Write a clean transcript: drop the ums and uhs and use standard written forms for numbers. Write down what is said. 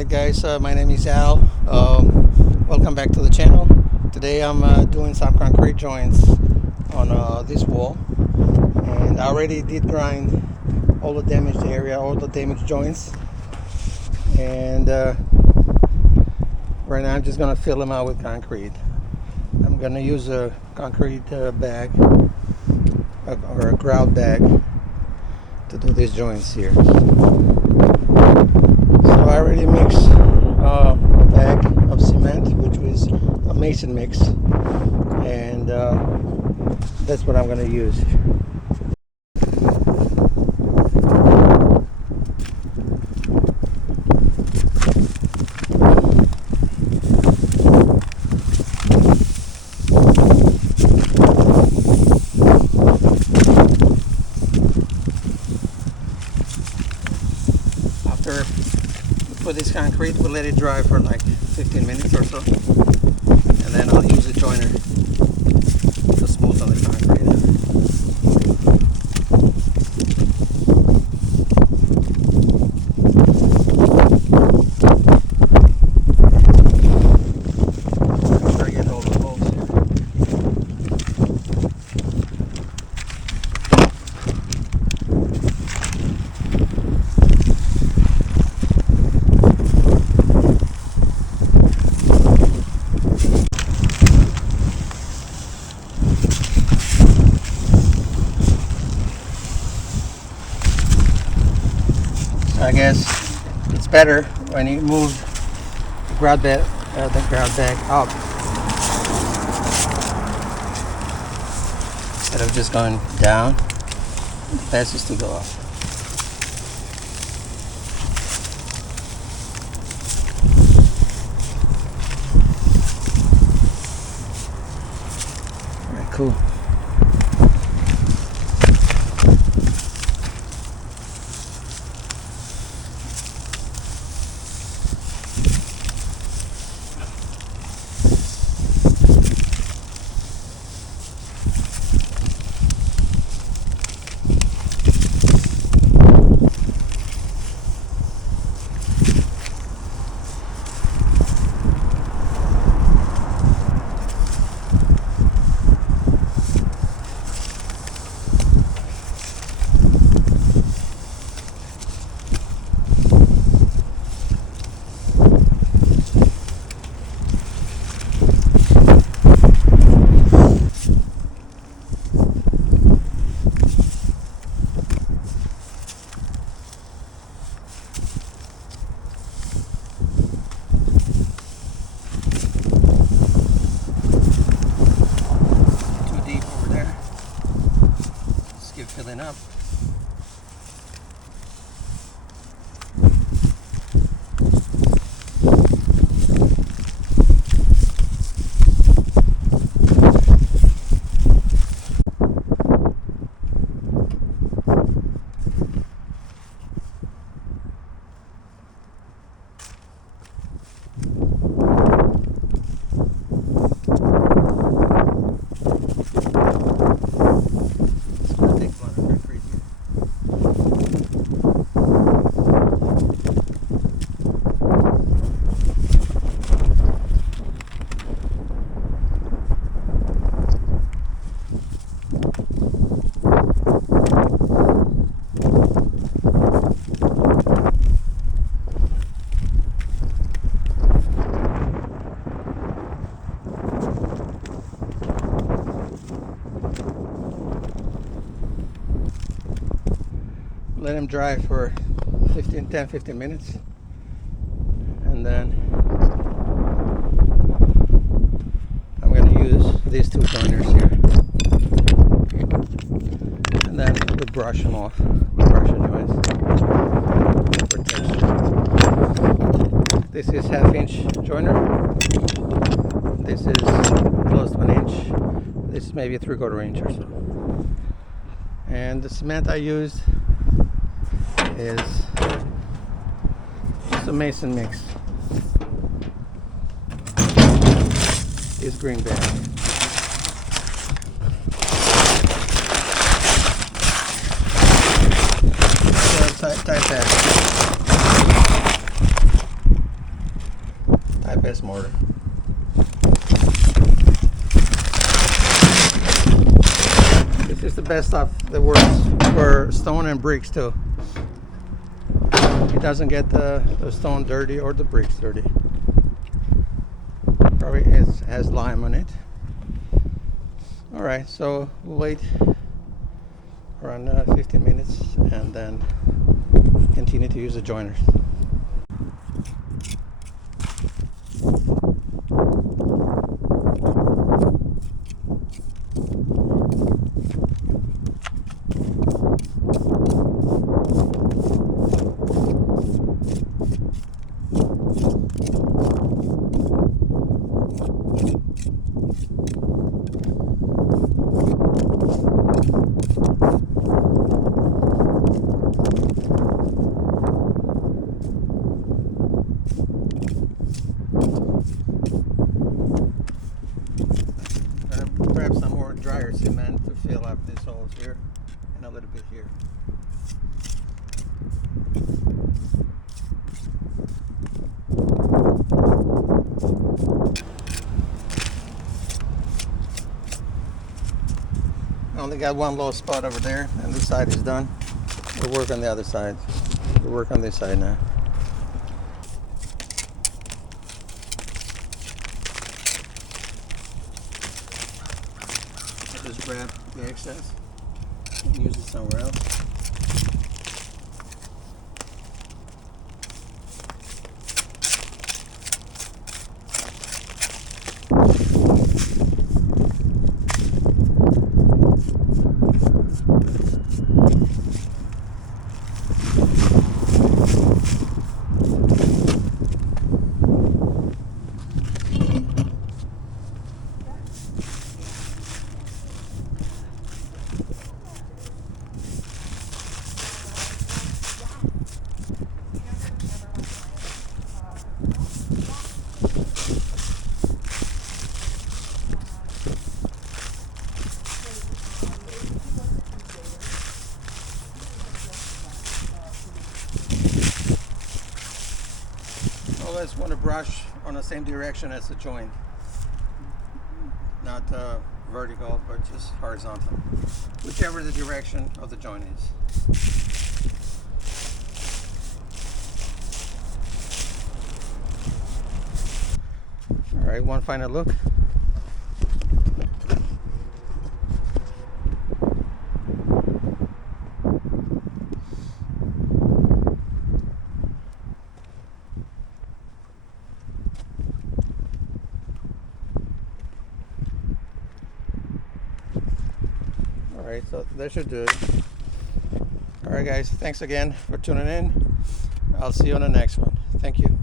Alright guys, my name is Al. Welcome back to the channel. Today I'm doing some concrete joints on this wall, and I already did grind all the damaged area, all the damaged joints, and right now I'm just gonna fill them out with concrete. I'm gonna use a concrete bag or a grout bag to do these joints here. So I already mixed a bag of cement, which was a mason mix, and that's what I'm going to use. After put this concrete, we'll let it dry for like 15 minutes or so, and then I'll use a joiner to smooth on the concrete. Make sure I get all the holes here. I guess it's better when you move the grout bag up instead of just going down. The best is to go up. All right, cool. Filling up. Let them dry for 10-15 minutes, and then I'm going to use these two joiners here, and then we'll brush them off, brush the joints for texture. This is 1/2 inch joiner, this is close to 1 inch, this is maybe a 3/4 inch or so, and the cement I used is just a mason mix. This green bag. So tight bag. best mortar. This is the best stuff that works for stone and bricks too. It doesn't get the stone dirty or the bricks dirty. Probably has lime on it. Alright, so we'll wait around 15 minutes and then continue to use the joiners. Grab some more dryer cement to fill up these holes here and a little bit here. I only got one low spot over there and this side is done. We'll work on the other side. We'll work on this side now. Just grab the excess and use it somewhere else. Always want to brush on the same direction as the joint, not vertical but just horizontal, whichever the direction of the joint is. Alright, one final look. Alright, so that should do it. Alright guys, thanks again for tuning in. I'll see you on the next one. Thank you.